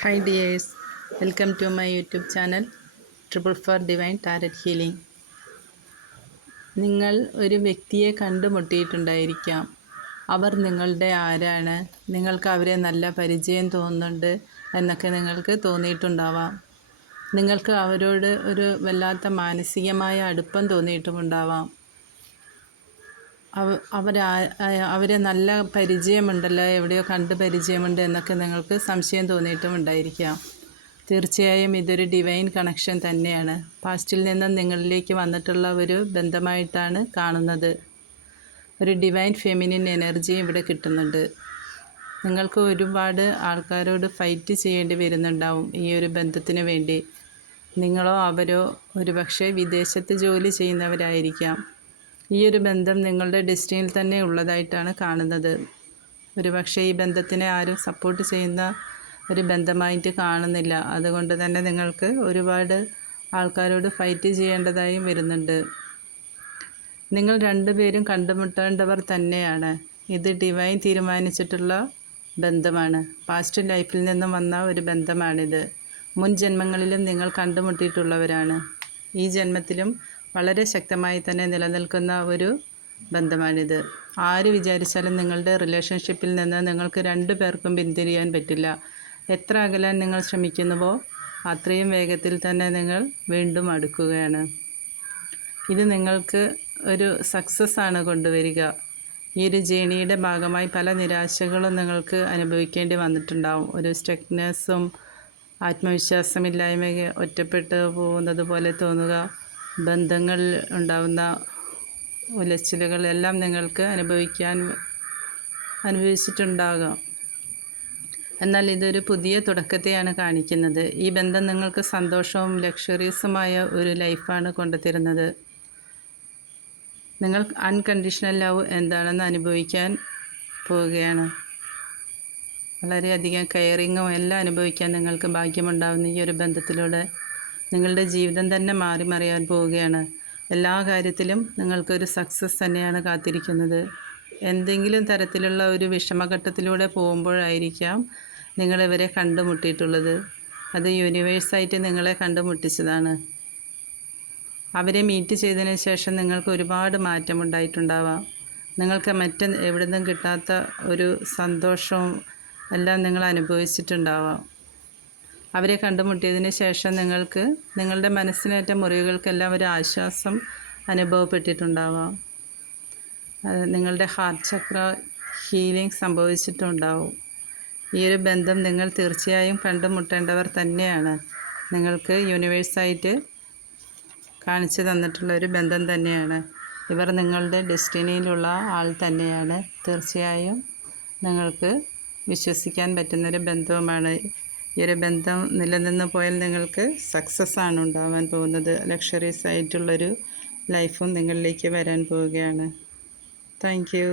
Hi dears, welcome to my YouTube channel Triple for Divine Tarot Healing. നിങ്ങൾ ഒരു വ്യക്തിയെ കണ്ടുമുട്ടിയിട്ടുണ്ടായിരിക്കാം. അവർ നിങ്ങളുടെ ആരാണ്, നിങ്ങൾക്ക് അവരെ നല്ല പരിചയം തോന്നുന്നുണ്ട് എന്നൊക്കെ നിങ്ങൾക്ക് തോന്നിയിട്ടുണ്ടാവാം. നിങ്ങൾക്ക് അവരോട് ഒരു വല്ലാത്ത മാനസികമായ അടുപ്പം തോന്നിയിട്ടുമുണ്ടാവാം. അവരെ നല്ല പരിചയമുണ്ടല്ലോ, എവിടെയോ കണ്ട് പരിചയമുണ്ട് എന്നൊക്കെ നിങ്ങൾക്ക് സംശയം തോന്നിയിട്ടുമുണ്ടായിരിക്കാം. തീർച്ചയായും ഇതൊരു ഡിവൈൻ കണക്ഷൻ തന്നെയാണ്. പാസ്റ്റിൽ നിന്നും നിങ്ങളിലേക്ക് വന്നിട്ടുള്ള ഒരു ബന്ധമായിട്ടാണ് കാണുന്നത്. ഒരു ഡിവൈൻ ഫെമിനിൻ എനർജി ഇവിടെ കിട്ടുന്നുണ്ട്. നിങ്ങൾക്ക് ഒരുപാട് ആൾക്കാരോട് ഫൈറ്റ് ചെയ്യേണ്ടി വരുന്നുണ്ടാവും ഈ ഒരു ബന്ധത്തിന് വേണ്ടി. നിങ്ങളോ അവരോ ഒരുപക്ഷെ വിദേശത്ത് ജോലി ചെയ്യുന്നവരായിരിക്കാം. ഈ ഒരു ബന്ധം നിങ്ങളുടെ ഡെസ്റ്റിനിയിൽ തന്നെ ഉള്ളതായിട്ടാണ് കാണുന്നത്. ഒരുപക്ഷെ ഈ ബന്ധത്തിനെ ആരും സപ്പോർട്ട് ചെയ്യുന്ന ഒരു ബന്ധമായിട്ട് കാണുന്നില്ല. അതുകൊണ്ട് തന്നെ നിങ്ങൾക്ക് ഒരുപാട് ആൾക്കാരോട് ഫൈറ്റ് ചെയ്യേണ്ടതായും വരുന്നുണ്ട്. നിങ്ങൾ രണ്ടുപേരും കണ്ടുമുട്ടേണ്ടവർ തന്നെയാണ്. ഇത് ഡിവൈൻ തീരുമാനിച്ചിട്ടുള്ള ബന്ധമാണ്. പാസ്റ്റ് ലൈഫിൽ നിന്നും വന്ന ഒരു ബന്ധമാണിത്. മുൻ ജന്മങ്ങളിലും നിങ്ങൾ കണ്ടുമുട്ടിയിട്ടുള്ളവരാണ്. ഈ ജന്മത്തിലും വളരെ ശക്തമായി തന്നെ നിലനിൽക്കുന്ന ഒരു ബന്ധമാണിത്. ആര് വിചാരിച്ചാലും നിങ്ങളുടെ റിലേഷൻഷിപ്പിൽ നിന്ന് നിങ്ങൾക്ക് രണ്ടു പേർക്കും പിന്തിരിയാൻ പറ്റില്ല. എത്ര അകലാൻ നിങ്ങൾ ശ്രമിക്കുന്നുവോ അത്രയും വേഗത്തിൽ തന്നെ നിങ്ങൾ വീണ്ടും അടുക്കുകയാണ്. ഇത് നിങ്ങൾക്ക് ഒരു സക്സസ് ആണ് കൊണ്ടുവരിക. ഈ ഒരു ജേണിയുടെ ഭാഗമായി പല നിരാശകളും നിങ്ങൾക്ക് അനുഭവിക്കേണ്ടി വന്നിട്ടുണ്ടാവും. ഒരു സ്റ്റക്നെസ്സും ആത്മവിശ്വാസമില്ലായ്മ, ഒറ്റപ്പെട്ട് പോകുന്നത് പോലെ തോന്നുക, ബന്ധങ്ങളിൽ ഉണ്ടാകുന്ന ഉലച്ചിലുകൾ എല്ലാം നിങ്ങൾക്ക് അനുഭവിച്ചിട്ടുണ്ടാകാം. എന്നാൽ ഇതൊരു പുതിയ തുടക്കത്തെയാണ് കാണിക്കുന്നത്. ഈ ബന്ധം നിങ്ങൾക്ക് സന്തോഷവും ലക്ഷറീസുമായ ഒരു ലൈഫാണ് കൊണ്ടുതരുന്നത്. നിങ്ങൾ അൺകണ്ടീഷണൽ ലവ് എന്താണെന്ന് അനുഭവിക്കാൻ പോവുകയാണ്. വളരെയധികം കെയറിങ്ങും എല്ലാം അനുഭവിക്കാൻ നിങ്ങൾക്ക് ഭാഗ്യമുണ്ടാകുന്ന ഈ ഒരു ബന്ധത്തിലൂടെ നിങ്ങളുടെ ജീവിതം തന്നെ മറിയാൻ പോവുകയാണ്. എല്ലാ കാര്യത്തിലും നിങ്ങൾക്കൊരു സക്സസ് തന്നെയാണ് കാത്തിരിക്കുന്നത്. എന്തെങ്കിലും തരത്തിലുള്ള ഒരു വിഷമഘട്ടത്തിലൂടെ പോകുമ്പോഴായിരിക്കാം നിങ്ങളിവരെ കണ്ടുമുട്ടിയിട്ടുള്ളത്. അത് യൂണിവേഴ്സായിട്ട് നിങ്ങളെ കണ്ടുമുട്ടിച്ചതാണ്. അവരെ മീറ്റ് ചെയ്തതിന് ശേഷം നിങ്ങൾക്ക് ഒരുപാട് മാറ്റമുണ്ടായിട്ടുണ്ടാവാം. നിങ്ങൾക്ക് എവിടെ നിന്നും കിട്ടാത്ത ഒരു സന്തോഷവും എല്ലാം നിങ്ങൾ അനുഭവിച്ചിട്ടുണ്ടാവാം. അവരെ കണ്ടുമുട്ടിയതിന് ശേഷം നിങ്ങൾക്ക് നിങ്ങളുടെ മനസ്സിനേറ്റ മുറിവുകൾക്കെല്ലാം ഒരു ആശ്വാസം അനുഭവപ്പെട്ടിട്ടുണ്ടാവാം. നിങ്ങളുടെ ഹാർട്ട് ചക്ര ഹീലിംഗ് സംഭവിച്ചിട്ടുണ്ടാവും. ഈ ഒരു ബന്ധം നിങ്ങൾ തീർച്ചയായും കണ്ടുമുട്ടേണ്ടവർ തന്നെയാണ്. നിങ്ങൾക്ക് യൂണിവേഴ്സായിട്ട് കാണിച്ചു തന്നിട്ടുള്ള ഒരു ബന്ധം തന്നെയാണ്. ഇവർ നിങ്ങളുടെ ഡെസ്റ്റിനിയിലുള്ള ആൾ തന്നെയാണ്. തീർച്ചയായും നിങ്ങൾക്ക് വിശ്വസിക്കാൻ പറ്റുന്നൊരു ബന്ധവുമാണ്. ഈ ഒരു ബന്ധം നിലനിന്ന് പോയാൽ നിങ്ങൾക്ക് സക്സസ് ആണ് ഉണ്ടാവാൻ പോകുന്നത്. ലക്ഷറീസ് ആയിട്ടുള്ളൊരു ലൈഫും നിങ്ങളിലേക്ക് വരാൻ പോവുകയാണ്. Thank you.